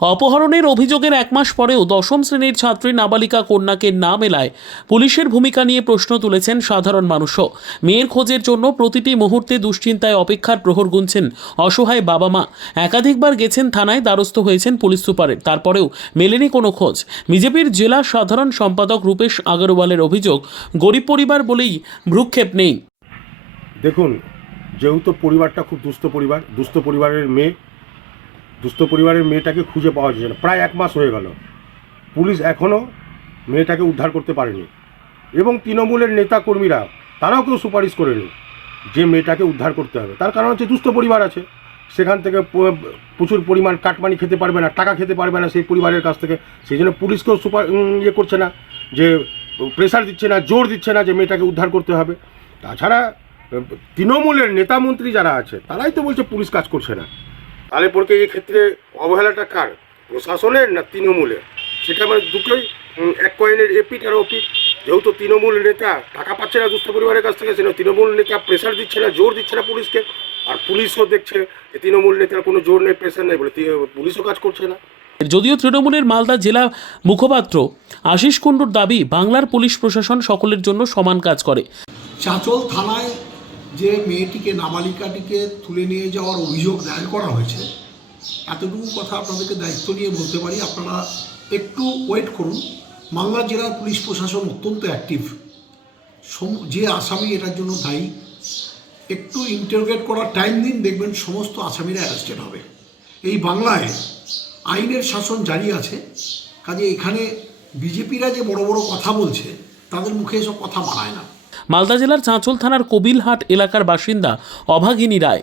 অপহরণের অভিযোগের এক মাস পরেও দশম শ্রেণীর ছাত্রী নাবালিকা কন্যাকে না মেলায় পুলিশের ভূমিকা নিয়ে প্রশ্ন তুলেছেন সাধারণ মানুষও। মেয়ের খোঁজের জন্য প্রতিটি মুহূর্তে দুশ্চিন্তায় অপেক্ষার প্রহর গুনছেন অসহায় বাবা মা। একাধিকবার গেছেন থানায়, দ্বারস্থ হয়েছেন পুলিশ সুপারের, তারপরেও মেলেনি কোনো খোঁজ। বিজেপির জেলা সাধারণ সম্পাদক রূপেশ আগরওয়ালের অভিযোগ, গরিব পরিবার বলেই ভ্রুক্ষেপ নেই। দেখুন, যেহেতু পরিবারটা খুব দুস্থ পরিবারের মেয়েটাকে খুঁজে পাওয়া যাচ্ছে না। প্রায় এক মাস হয়ে গেল, পুলিশ এখনও মেয়েটাকে উদ্ধার করতে পারেনি এবং তৃণমূলের নেতাকর্মীরা তারাও কেউ সুপারিশ করেনি যে মেয়েটাকে উদ্ধার করতে হবে। তার কারণ হচ্ছে দুস্থ পরিবার আছে, সেখান থেকে প্রচুর পরিমাণ কাটমানি খেতে পারবে না, টাকা খেতে পারবে না সেই পরিবারের কাছ থেকে। সেই জন্য পুলিশকেও করছে না, যে প্রেশার দিচ্ছে না, জোর দিচ্ছে না যে মেয়েটাকে উদ্ধার করতে হবে। তাছাড়া তৃণমূলের নেতা মন্ত্রী যারা আছে তারাই তো বলছে পুলিশ কাজ করছে না। তাহলে পরে এই ক্ষেত্রে অবহেলাটা কার, প্রশাসনের না তৃণমূলের? সেটা মানে দুটোই এক কয়েনের এপিট আর ওপিট। যেহেতু তৃণমূল নেতা টাকা পাচ্ছে না দুস্থ পরিবারের কাছ থেকে, সেটা তৃণমূল নেতা প্রেশার দিচ্ছে না, জোর দিচ্ছে না পুলিশকে। আর পুলিশও দেখছে যে তৃণমূল নেতার কোনো জোর নেই, প্রেশার নেই বলে পুলিশও কাজ করছে না। যদিও তৃণমূলের মালদা জেলা মুখপাত্র আশিস কুণ্ডুর দাবি, বাংলার পুলিশ প্রশাসন সকলের জন্য সমান কাজ করে। চাঁচল থানায় যে মেয়েটিকে, নাবালিকাটিকে তুলে নিয়ে যাওয়ার অভিযোগ দায়ের করা হয়েছে, এতটুকু কথা আপনাদেরকে দায়িত্ব নিয়ে বলতে পারি, আপনারা একটু ওয়েট করুন। মালদা জেলার পুলিশ প্রশাসন অত্যন্ত অ্যাক্টিভ। যে আসামি এটার জন্য দায়ী, একটু ইন্টারোগেট করার টাইম দিন, দেখবেন সমস্ত আসামিরা অ্যারেস্টেড হবে। এই বাংলায় আইনের শাসন জারি আছে, কাজে এখানে বিজেপিরা যে বড় বড় কথা বলছে তাদের মুখে এসব কথা মানায় না। মালদা জেলার চাঁচল থানার কবিলহাট এলাকার বাসিন্দা অভাগিনী রায়,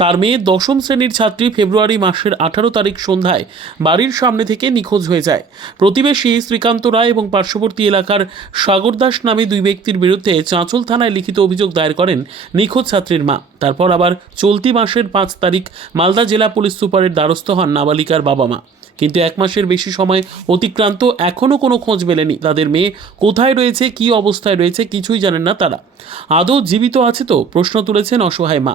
তার মেয়ে দশম শ্রেণীর ছাত্রী ফেব্রুয়ারি মাসের 18 তারিখ সন্ধ্যায় বাড়ির সামনে থেকে নিখোঁজ হয়ে যায়। প্রতিবেশী শ্রীকান্ত রায় এবং পার্শ্ববর্তী এলাকার সাগর দাস নামে দুই ব্যক্তির বিরুদ্ধে চাঁচল থানায় লিখিত অভিযোগ দায়ের করেন নিখোঁজ ছাত্রীর মা। তারপর আবার চলতি মাসের 5 তারিখ মালদা জেলা পুলিশ সুপারের দ্বারস্থ হন নাবালিকার বাবা মা। কিন্তু এক মাসের বেশি সময় অতিক্রান্ত, এখনও কোনো খোঁজ মেলেনি। তাদের মেয়ে কোথায় রয়েছে, কী অবস্থায় রয়েছে কিছুই জানেন না তারা। আদৌ জীবিত আছে তো, প্রশ্ন তুলেছেন অসহায় মা।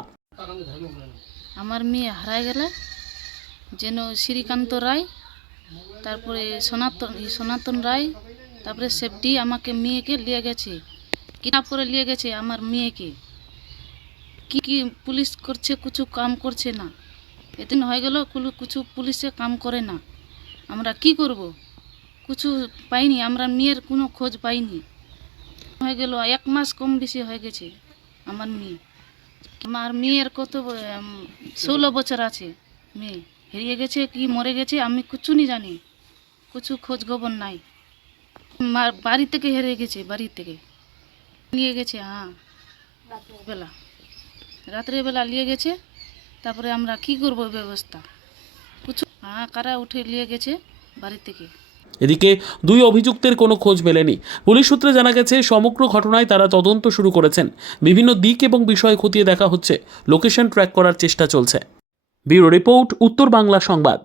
আমার মেয়ে হারায় গেলে যেন শ্রীকান্ত রায়, তারপরে সনাতন রায়, তারপরে সেফটি আমাকে মেয়েকে নিয়ে গেছে, কিডন্যাপ করে নিয়ে গেছে আমার মেয়েকে। কি কি পুলিশ করছে, কিছু কাম করছে না। এদিন হয়ে গেল, কিছু পুলিশে কাম করে না। আমরা কি করব? কিছু পাইনি, আমরা মেয়ের কোনো খোঁজ পাইনি। হয়ে গেল এক মাস কম বেশি হয়ে গেছে। আমার মেয়ের কত 16 বছর আছে। মেয়ে হারিয়ে গেছে কি মরে গেছে আমি কিছু নি জানি, কিছু খোঁজ খবর নাই। বাড়ি থেকে হেরে গেছে, বাড়ি থেকে নিয়ে গেছে। হ্যাঁ, রাত্রেবেলা নিয়ে গেছে। তারপরে আমরা কি করব ব্যবস্থা? কিছু কারা উঠে নিয়ে গেছে বাড়ি থেকে। এদিকে দুই অভিযুক্তের কোনো খোঁজ মেলেনি। পুলিশ সূত্রে জানা গেছে, সমগ্র ঘটনায় তারা তদন্ত শুরু করেছেন। বিভিন্ন দিক এবং বিষয় খতিয়ে দেখা হচ্ছে, লোকেশন ট্র্যাক করার চেষ্টা চলছে। ব্যুরো রিপোর্ট, উত্তর বাংলা সংবাদ।